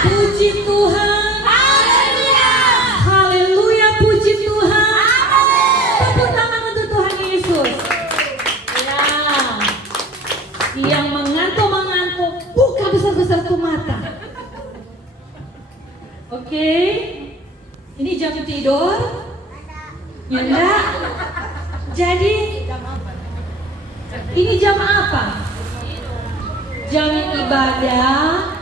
Puji Tuhan. Haleluya. Haleluya, puji Tuhan. Amin. Tepuk tangan untuk Tuhan Yesus. Ya. Yang mengantuk-mengantuk, buka besar-besar tuh mata. Oke. Ini jam tidur? Ya enggak? Jadi ini jam apa? Jam ibadah.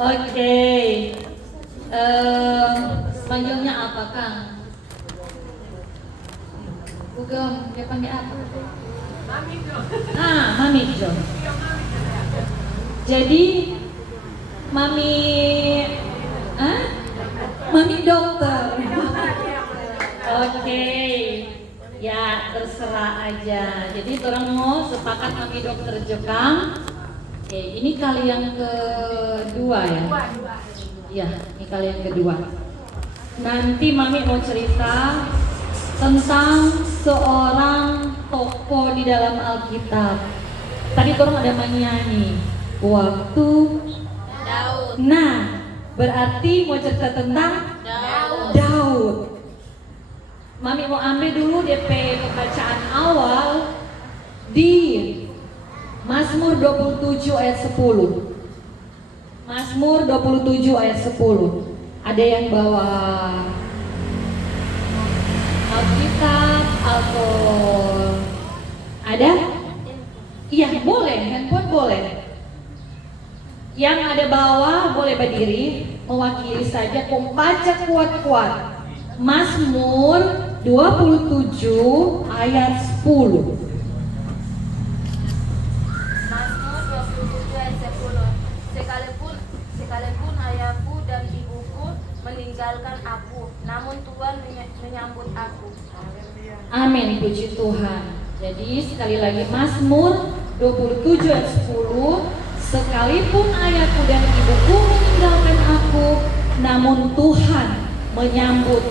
Oke. Panggilnya apa, Kang? Bugam, dia panggil apa? Mami Jo. Mami Jo. Jadi Mami Mami dokter. Oke. Ya, terserah aja. Jadi orang mau sepakat Mami dokter Jekang. Oke, ini kali yang kedua ya? Iya, ini kali yang kedua. Nanti Mami mau cerita tentang seorang tokoh di dalam Alkitab. Tadi orang ada menyanyi waktu Daud. Nah, berarti mau cerita tentang Daud. Mami mau ambil dulu DP pembacaan awal di Mazmur 27 ayat 10. Mazmur 27 ayat 10. Ada yang bawa Alkitab atau ada? Iya, boleh, handphone boleh. Yang ada bawah boleh berdiri, mewakili saja, membaca kuat-kuat. Mazmur 27 ayat 10. Mazmur 27 ayat 10. Sekalipun ayahku dan ibuku meninggalkan aku, namun Tuhan menyambut aku. Amin, puji Tuhan. Jadi sekali lagi Mazmur 27 ayat 10. Sekalipun ayahku dan ibuku meninggalkan aku, namun Tuhan menyambut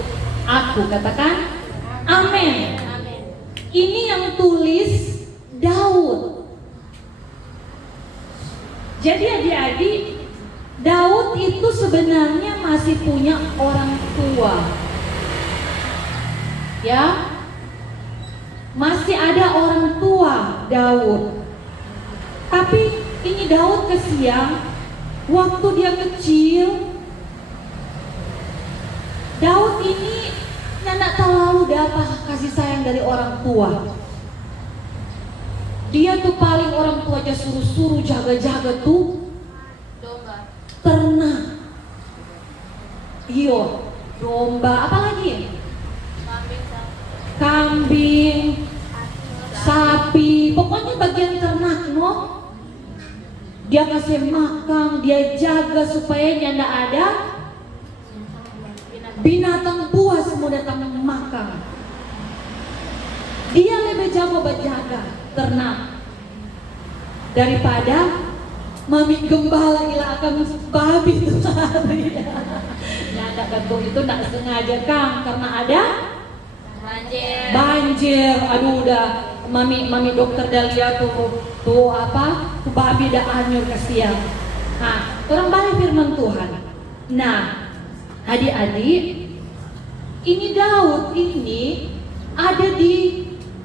aku. Katakan amin. Amin. Ini yang tulis Daud. Jadi adik-adik, Daud itu sebenarnya masih punya orang tua. Ya, masih ada orang tua Daud. Tapi ini Daud kesiang, waktu dia kecil, Daud ini tidak tahu apa kasih sayang dari orang tua. Dia tuh paling orang tua aja suruh-suruh jaga-jaga tuh Domba. ternak. Iyo, domba, apa lagi? Kambing, sapi, pokoknya bagian ternak, no? Dia kasih makan, dia jaga supaya tidak ada binatang buas semua datang makan. Dia lebih jago berjaga ternak daripada Mami gembala gila akan babi itu lari. Ya ada gantung itu tidak sengaja Kang, karena ada banjir. Aduh udah mami dokter Dahlia tuh apa? Tuh babi dah hanyur kasihan. Nah, orang balik firman Tuhan. Nah, adik-adik, ini Daud ini ada di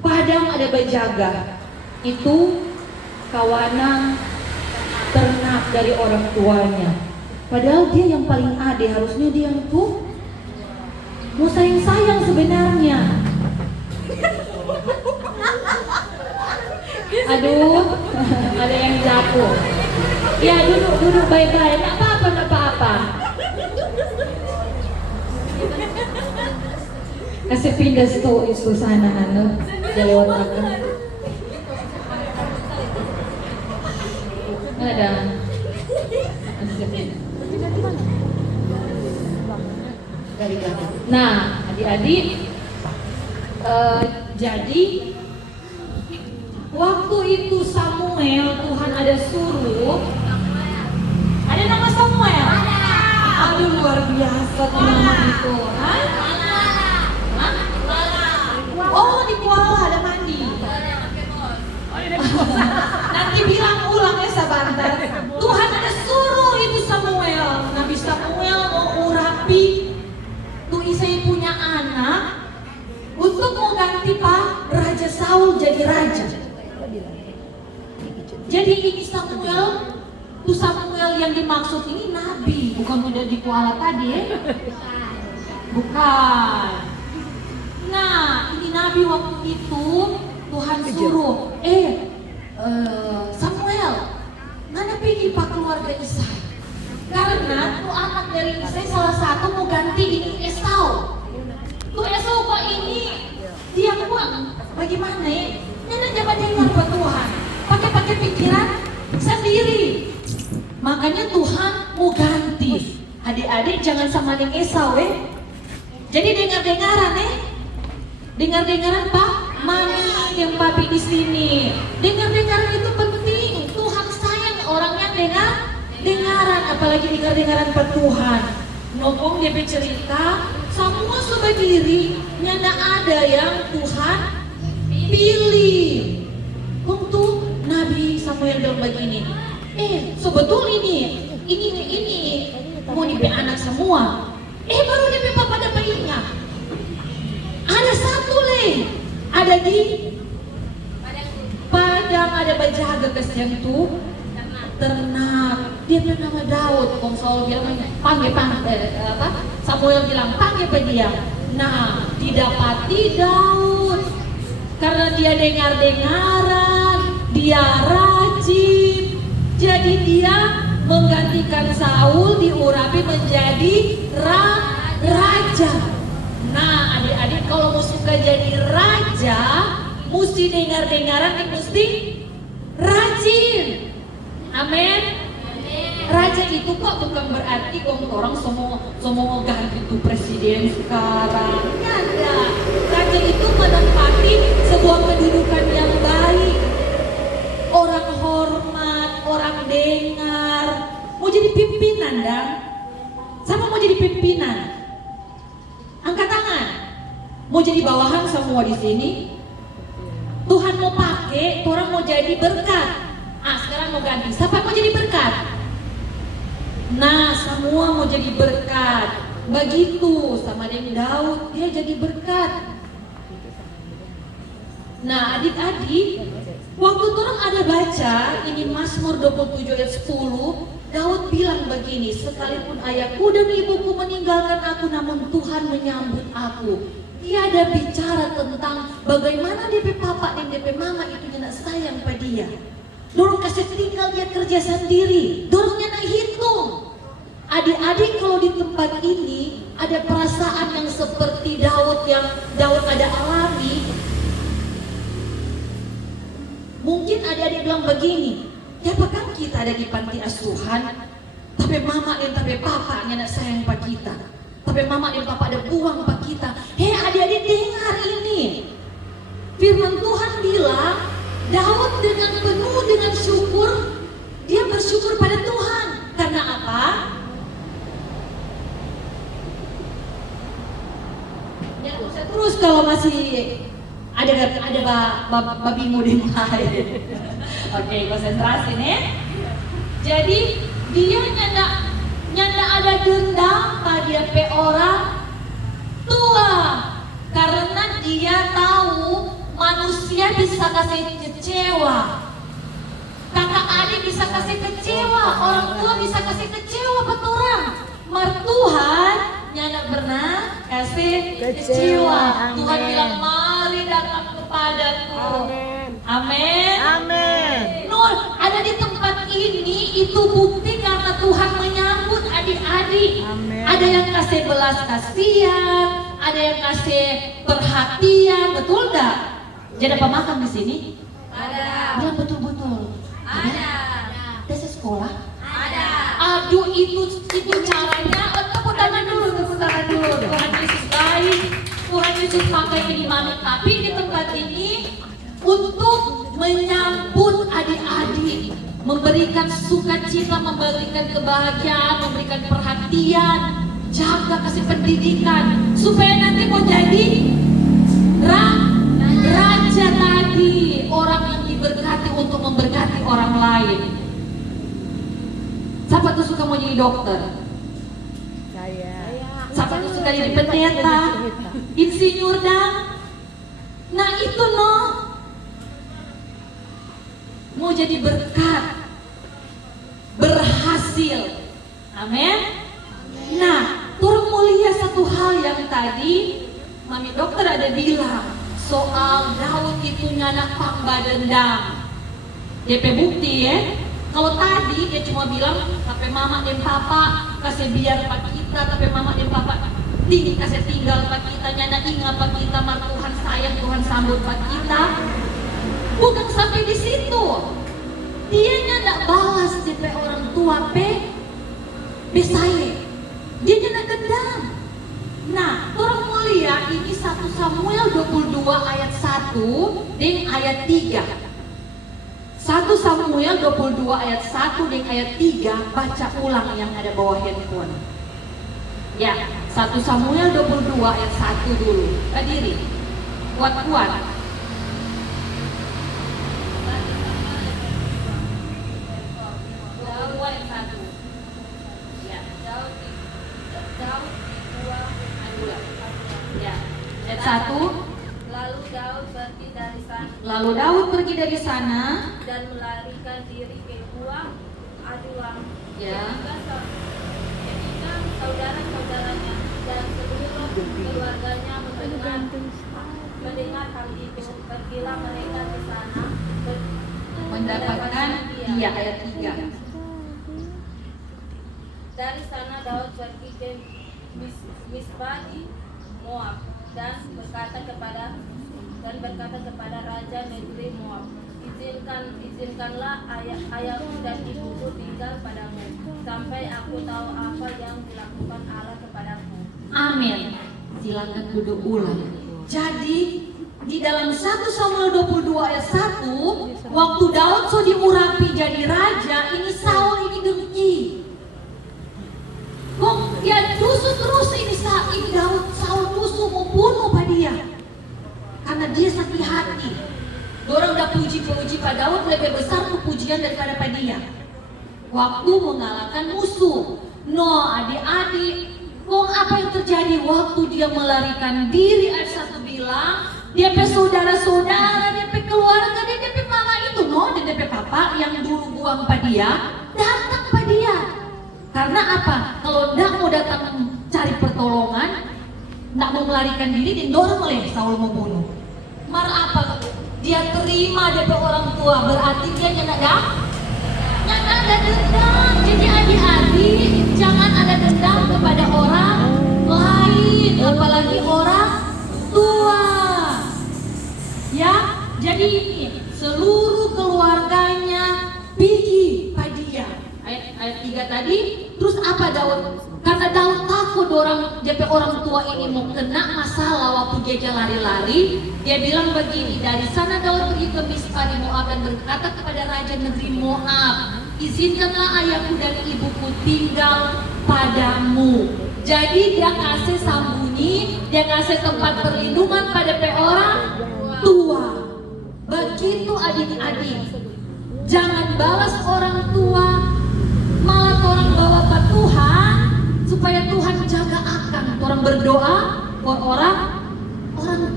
padang, ada berjaga. Itu kawanan ternak dari orang tuanya. Padahal dia yang paling ade, harusnya dia itu mau sayang-sayang sebenarnya. Aduh, ada yang jatuh. Ya duduk baik-baik, nggak apa-apa. Kasih pindah itu sana dia lewat aku. Ada. Nah, adik-adik, jadi waktu itu Samuel, Tuhan ada suruh, ada nama Samuel. Aduh luar biasa tuh nama itu. Hah? Oh di Kuala ada mandi. Nanti Aki bilang ulang ya sabantar. Tuhan ada suruh itu Samuel. Nabi Samuel mau urapi tuh Isai punya anak untuk mau ganti Pak Raja Saul jadi raja. Jadi ini Samuel, tuh Samuel yang dimaksud ini nabi, bukan udah di kuala tadi ya? Bukan. Nah, ini nabi waktu itu Tuhan suruh, Samuel, mana pergi Pak keluarga Isai? Karena tuh anak dari Isai salah satu mau ganti ini Esau. Tuh Esau Pak ini dia buang, bagaimana ya? Nana jangan dengar Pak Tuhan. Pakai pikiran sendiri. Makanya Tuhan mau ganti. Adik-adik jangan sama dengan Esau Jadi dengar-dengaran Dengar-dengaran Pak, Mami yang papi di sini. Dengar-dengaran itu penting. Tuhan sayang orang yang dengaran, apalagi dengar-dengaran Pak Tuhan. Nopong dia bercerita, semua sobat diri, nyana ada yang Tuhan pilih. Untuk Nabi Samuel bilang begini, sebetul ini mau dipe anak semua. Baru dipe papa dapat ingat. Ada satu ada di Padang, ada bajaga kesian tuh ternak. Dia punya nama Daud. Bang Saul bilang panggil Samuel bilang panggil dia. Nah, didapati Daud karena dia dengar-dengaran, dia rajin. Jadi dia menggantikan Saul, diurapi menjadi raja. Nah, adik-adik kalau mau suka jadi raja, mesti dengar-dengaran, mesti rajin. Amin. Raja itu kok bukan berarti orang semua ganti itu presiden sekarang. Ada. Raja itu menempati sebuah kedudukan yang baik. Orang hormat, orang dengar. Mau jadi pimpinan dan sama mau jadi pimpinan. Angkat tangan. Mau jadi bawahan semua di sini. Tuhan mau pakai, orang mau jadi berkat. Sekarang mau ganti. Siapa mau jadi berkat? Nah, semua mau jadi berkat. Begitu sama dengan Daud, dia jadi berkat. Nah, adik-adik, waktu orang ada baca ini Mazmur 27 ayat 10, Daud bilang begini, sekalipun ayahku dan ibuku meninggalkan aku, namun Tuhan menyambut aku. Dia ada bicara tentang bagaimana DP papa dan DP mama itu nak sayang pada dia. Dorong kasih tinggal dia kerja sendiri, dorongnya nak hitung. Adik-adik kalau di tempat ini ada perasaan yang seperti Daud yang Daud ada alami. Mungkin adik-adik bilang begini, ya bahkan kita ada di panti asuhan, tapi mama dan tapi papa yang nak sayang pada kita. Tapi mama dan papa ada buang pada kita. Adik-adik dengar ini. Firman Tuhan bilang, Daud dengan penuh dengan syukur, dia bersyukur pada Tuhan. Karena apa? Ya, terus kalau masih ada babimu di lain. Oke, konsentrasi nih. Jadi dia nyanda ada dendam pada pe orang tua karena dia tahu manusia bisa kasih kecewa, kakak adik bisa kasih kecewa, orang tua bisa kasih kecewa buat orang. Tuhan nyanda pernah kasih kecewa. Tuhan bilang mari datang kepadaku. Amin. Amin. Nur ada di tempat ini itu bukti karena Tuhan menyambut adik-adik. Ada yang kasih belas kasihan, ada yang kasih perhatian, betul enggak? Jadi apa makan di sini? Ada. Bilang betul-betul. Ada. Ada sekolah? Ada. Aduh itu caranya. Tepuk tangan dulu. Tuhan Yesus baik. Tuhan Yesus pakai ini mami. Tapi di tempat ini untuk menyambut adik-adik, memberikan sukacita, memberikan kebahagiaan, memberikan perhatian, jaga kasih pendidikan supaya nanti mau jadi raja tadi, orang yang diberkati untuk memberkati orang lain. Siapa tuh suka mau jadi dokter? Saya. Siapa tuh suka jadi pendeta, insinyur dan? Nah itu mau jadi berkat, berhasil. Amin. Nah, turun mulia satu hal yang tadi Mami dokter ada bilang soal Daud itu nyanak pangba dendam. DP bukti ya. Kalau tadi dia cuma bilang tapi mama dan papa kasih biar pak kita, tapi mama dan papa tinggi kasih tinggal pak kita, nyana ingat pak kita, mar Tuhan sayang, Tuhan sambut pak kita. Bukan sampai di situ. Dia nggak balas DP orang tua besaye. Dia nggak dendam. Nah, orang mulia ini 1 Samuel 22 ayat 1 dan ayat 3. 1 Samuel 22 ayat 1 dan ayat 3, baca ulang yang ada bawah handphone. Ya, 1 Samuel 22 ayat 1 dulu. Berdiri. Kuat-kuat. Lalu Daud pergi dari sana dan melarikan diri ke gua Adulam. Ya. Ketika saudara-saudaranya dan seluruh keluarganya mendengar hal itu, pergilah mereka ke sana mendapatkan dia ayat 3. Dari sana Daud pergi ke Mispa di Moab dan berkata kepada raja negeri Moab, izinkanlah ayahku dan ibuku tinggal padamu sampai aku tahu apa yang dilakukan Allah kepadaku. Amin. Silakan duduk ulang. Jadi di dalam 1 Samuel 22 ayat 1, waktu Daud so diurapi jadi raja, ini Saul ini dengki. Kok dia dusu terus ini Daud, Saul dusu mau bunuh pada dia. Karena dia sakit hati. Orang udah puji-puji pada Daud lebih besar pujian daripada pada dia. Waktu mengalahkan musuh. No, adik-adik, kok apa yang terjadi waktu dia melarikan diri? Ayat 1 bilang, dia pe saudara-saudara, dia pe keluarga, dia pe mama itu, no, dia pe papa yang dulu buang pada dia, datang pada dia. Karena apa? Kalau ndak mau datang cari pertolongan, ndak mau melarikan diri, dan dorong oleh Saul mau bunuh. Mar apa? Dia terima DP orang tua, berarti dia nggak ada dendam. Jadi adik-adik jangan ada dendam kepada orang lain, apalagi orang tua. Ya, jadi ini seluruh keluarganya pergi pada dia. Ayat 3 tadi. Terus apa Daud? Karena Daud takut DP orang tua ini mau kena masalah waktu dia lari-lari. Dia bilang begini, dari sana Daud pergi ke Mispa di Moab dan berkata kepada raja negeri Moab, izinkanlah ayahku dan ibuku tinggal padamu. Jadi dia kasih sambunyi, dia kasih tempat perlindungan pada orang tua. Begitu adik-adik, jangan balas orang tua, malah orang bawa ke Tuhan supaya Tuhan jaga akan. Orang berdoa buat orang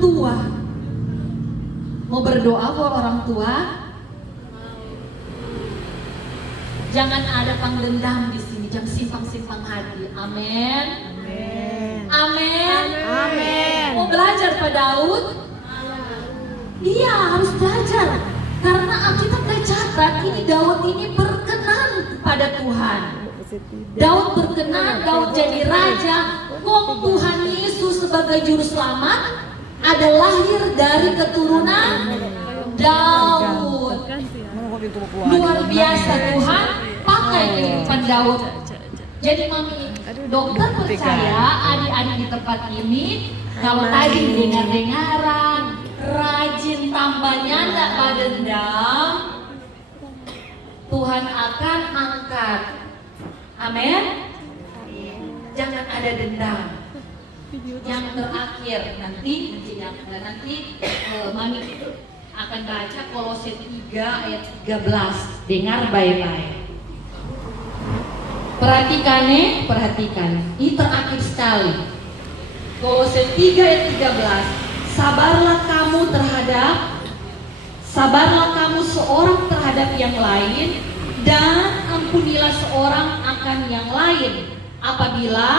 tua. Mau berdoa buat orang tua? Jangan ada pangdendam di sini, jangan simpang-simpang hati. Amin. Amin. Amin. Mau belajar Pak Daud? Iya, harus belajar. Karena Alkitab catat ini Daud ini berkenan pada Tuhan. Daud berkenan, Daud jadi raja. Kok Tuhan Yesus sebagai juru selamat ada lahir dari keturunan Daud. Luar biasa Tuhan pakai kehidupan Daud. Jadi Mami dokter percaya adik-adik di tempat ini, kalau tadi dengar-dengaran, rajin tambahnya nggak dendam, Tuhan akan angkat. Amin. Jangan ada dendam. Yang terakhir nanti Mami akan baca Kolose 3 ayat 13. Dengar baik-baik. Perhatikan. Ini terakhir sekali. Kolose 3 ayat 13. Sabarlah kamu seorang terhadap yang lain, dan ampunilah seorang akan yang lain apabila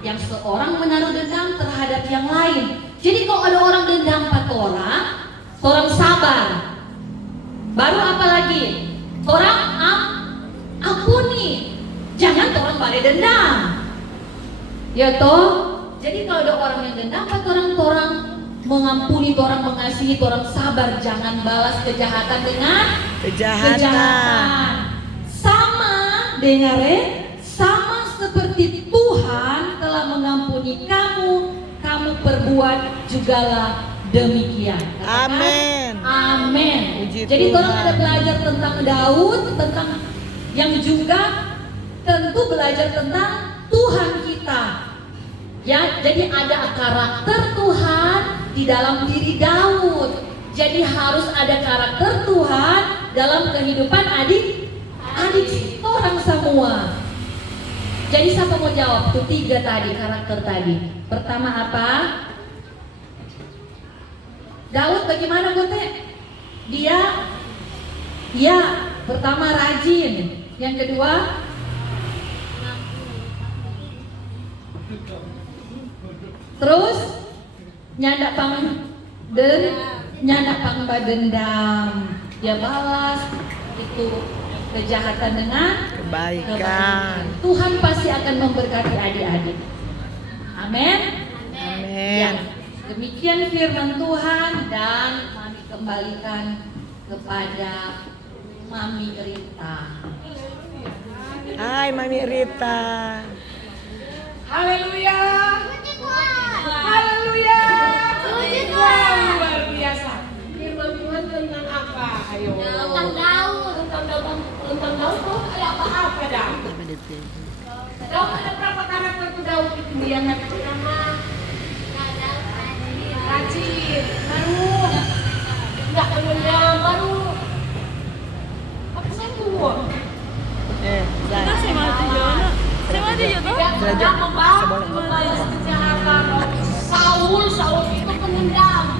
yang seorang menaruh dendam terhadap yang lain. Jadi kalau ada orang dendam 4 orang sabar. Baru apa lagi? Orang ampuni. Jangan orang balik dendam. Ya toh? Jadi kalau ada orang yang dendam 4 orang mengampuni, orang mengasihi, orang sabar. Jangan balas kejahatan dengan kejahatan. Sama, dengar sama seperti Tuhan telah mengampuni kamu, kamu perbuat jugalah demikian. Katakan, Amin. Amin. Puji Jadi Tuhan. orang ada belajar tentang Daud, tentang yang juga tentu belajar tentang Tuhan kita. Ya, jadi ada karakter Tuhan di dalam diri Daud. Jadi harus ada karakter Tuhan dalam kehidupan adik orang semua. Jadi siapa mau jawab tuh 3 tadi karakter tadi? Pertama apa? Daud bagaimana Gote? Dia pertama rajin. Yang kedua terus nyandak dendam. Dia balas itu kejahatan dengan Kebaikan. Tuhan pasti akan memberkati adik-adik. Amin. Amin. Ya, demikian firman Tuhan, dan kami kembalikan kepada Mami Rita. Hai Mami Rita. Haleluya. Haleluya. Wah, luar biasa. Firman Tuhan tentang apa? Ayo. Tentang Daud. Tentang Daud kok ada apa-apa dah? Daud ada berapa karakter tuh Daud itu dia yang pertama rajin, baru nggak kemudian baru apa semua? Saya. Tidak membalas kejahatan. Saul itu penendam.